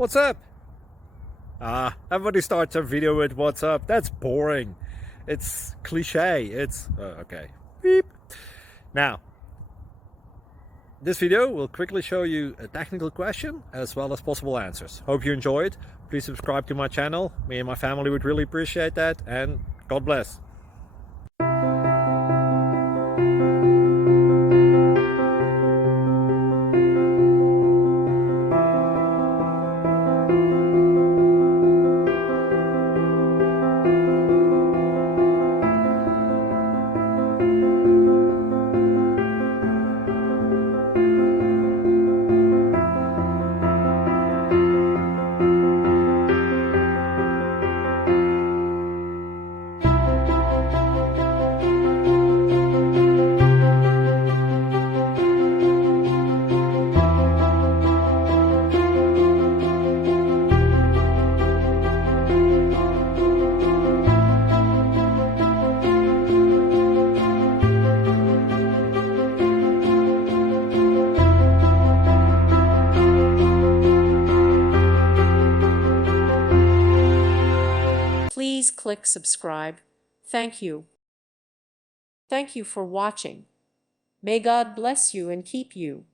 What's up? Everybody starts a video with what's up. That's boring. It's cliche. It's okay. Beep. Now, this video will quickly show you a technical question as well as possible answers. Hope you enjoy it. Please subscribe to my channel. Me and my family would really appreciate that, and God bless. Please click subscribe. Thank you. Thank you for watching. May God bless you and keep you.